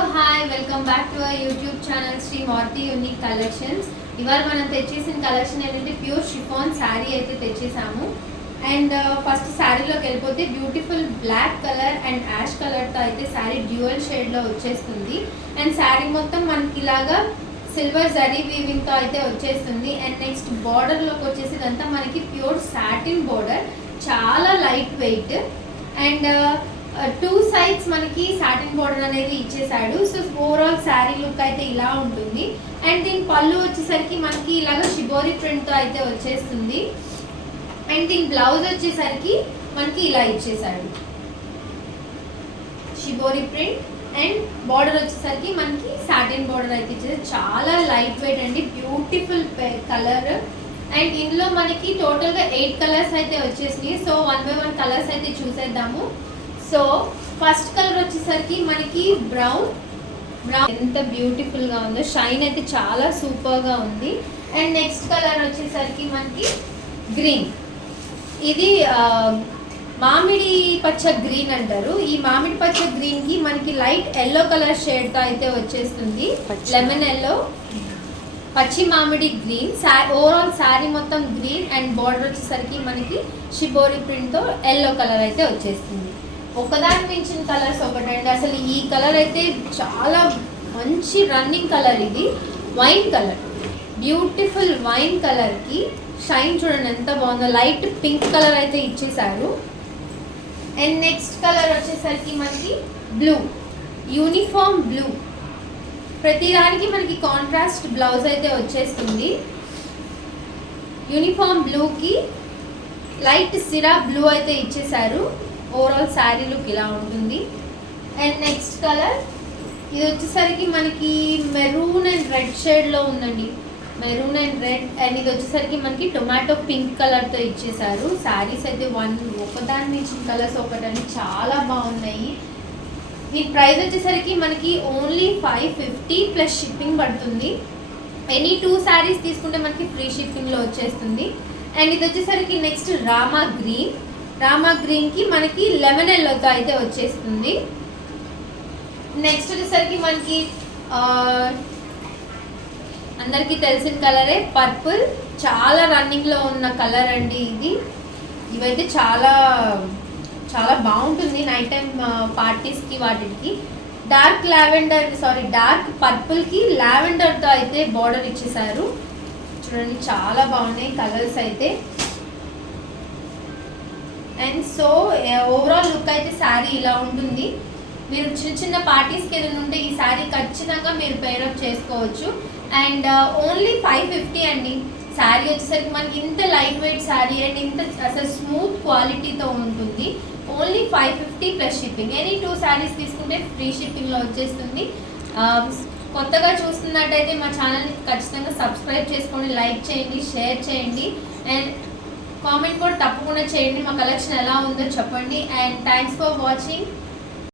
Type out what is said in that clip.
Hi welcome back to our YouTube channel Shri Maruti unique collections. ఇవాళ మనం తెచ్చేసిన కలెక్షన్ ఏంటంటే ప్యూర్ షిఫాన్ శారీ అయితే తెచ్చేసాము. అండ్ ఫస్ట్ శారీలోకి వెళ్ళిపోతే beautiful black colour and ash కలర్తో అయితే శారీ డ్యూయల్ షేడ్లో వచ్చేస్తుంది. అండ్ శారీ మొత్తం మనకి ఇలాగా సిల్వర్ జరీ వీవింగ్తో అయితే వచ్చేస్తుంది. అండ్ నెక్స్ట్ బార్డర్లోకి వచ్చేసి ఇదంతా మనకి ప్యూర్ సాటిన్ బార్డర్, చాలా light weight. And two sides మనకి సాటిన్ బార్డర్ అనేది ఇచ్చేసాడు. సో ఓవరాల్ శారీ లుక్ అయితే ఇలా ఉంటుంది. అండ్ దీని పళ్ళు వచ్చేసరికి మనకి ఇలాగ షిబోరి ప్రింట్తో అయితే వచ్చేస్తుంది. అండ్ దీని బ్లౌజ్ వచ్చేసరికి మనకి ఇలా ఇచ్చేసాడు, షిబోరి ప్రింట్. అండ్ బార్డర్ వచ్చేసరికి మనకి సాటిన్ బార్డర్ అయితే ఇచ్చేది. చాలా లైట్ వెయిట్ అండి, బ్యూటిఫుల్ కలర్. అండ్ ఇందులో మనకి టోటల్గా 8 కలర్స్ అయితే వచ్చేసినాయి. సో 1 by 1 కలర్స్ అయితే చూసేద్దాము. సో ఫస్ట్ కలర్ వచ్చేసరికి మనకి బ్రౌన్. ఎంత బ్యూటిఫుల్గా ఉందో, షైన్ అయితే చాలా సూపర్గా ఉంది. అండ్ నెక్స్ట్ కలర్ వచ్చేసరికి మనకి గ్రీన్. ఇది మామిడి పచ్చ గ్రీన్ అంటారు. ఈ మామిడి పచ్చ గ్రీన్కి మనకి లైట్ ఎల్లో కలర్ షేడ్తో అయితే వచ్చేస్తుంది, లెమన్ ఎల్లో, పచ్చి మామిడి గ్రీన్. ఓవరాల్ శారీ మొత్తం గ్రీన్. అండ్ బార్డర్ వచ్చేసరికి మనకి షిబోరి ప్రింట్తో ఎల్లో కలర్ అయితే వచ్చేస్తుంది. ఒకదాని మించిన కలర్స్ ఒకటండి. అసలు ఈ కలర్ అయితే చాలా మంచి రన్నింగ్ కలర్. ఇది వైన్ కలర్, బ్యూటిఫుల్ వైన్ కలర్కి షైన్ చూడండి ఎంత బాగుందో. లైట్ పింక్ కలర్ అయితే ఇచ్చేసారు. అండ్ నెక్స్ట్ కలర్ వచ్చేసరికి మనకి బ్లూ, యూనిఫామ్ బ్లూ. ప్రతి దానికి మనకి కాంట్రాస్ట్ బ్లౌజ్ అయితే వచ్చేస్తుంది. యూనిఫామ్ బ్లూకి లైట్ సిరా బ్లూ అయితే ఇచ్చేసారు. ఓవరాల్ శారీ లుక్ ఇలా ఉంటుంది. అండ్ నెక్స్ట్ కలర్ ఇది వచ్చేసరికి మనకి మెరూన్ అండ్ రెడ్ షేడ్లో ఉందండి, మెరూన్ అండ్ రెడ్. అండ్ ఇది వచ్చేసరికి మనకి టొమాటో పింక్ కలర్తో ఇచ్చేసారు. శారీస్ అయితే ఒకదాని నుంచి కలర్స్ ఒకటని చాలా బాగున్నాయి. దీని ప్రైస్ వచ్చేసరికి మనకి ఓన్లీ 550 ప్లస్ షిప్పింగ్ పడుతుంది. ఎనీ 2 శారీస్ తీసుకుంటే మనకి ఫ్రీ షిప్పింగ్లో వచ్చేస్తుంది. అండ్ ఇది వచ్చేసరికి నెక్స్ట్ రామా గ్రీన్. రామా గ్రీన్కి మనకి లెమన్ ఎల్లోతో అయితే వచ్చేస్తుంది. నెక్స్ట్ వచ్చేసరికి మనకి అందరికీ తెలిసిన కలరే పర్పుల్, చాలా రన్నింగ్లో ఉన్న కలర్ అండి ఇది. ఇవైతే చాలా చాలా బాగుంటుంది నైట్ టైం పార్టీస్కి వాటికి. డార్క్ డార్క్ పర్పుల్కి లావెండర్తో అయితే బార్డర్ ఇచ్చేసారు. చూడండి చాలా బాగున్నాయి కలర్స్ అయితే. అండ్ సో ఓవరాల్ లుక్ అయితే శారీ ఇలా ఉంటుంది. మీరు చిన్న చిన్న పార్టీస్కి ఏదైనా ఉంటే ఈ శారీ ఖచ్చితంగా మీరు పేరప్ చేసుకోవచ్చు. అండ్ ఓన్లీ 550 అండి. శారీ వచ్చేసరికి మనకి ఇంత లైట్ వెయిట్ శారీ అండ్ ఇంత అసలు స్మూత్ క్వాలిటీతో ఉంటుంది. Only 550 plus shipping. Any 2 saris తీసుకుంటే ఫ్రీ షిప్పింగ్లో వచ్చేస్తుంది. కొత్తగా చూస్తున్నట్టయితే మా ఛానల్ని ఖచ్చితంగా సబ్స్క్రైబ్ చేసుకోండి, లైక్ చేయండి, షేర్ చేయండి. అండ్ కామెంట్ కూడా తప్పకుండా చేయండి, మా కలెక్షన్ ఎలా ఉందో చెప్పండి. And thanks for watching.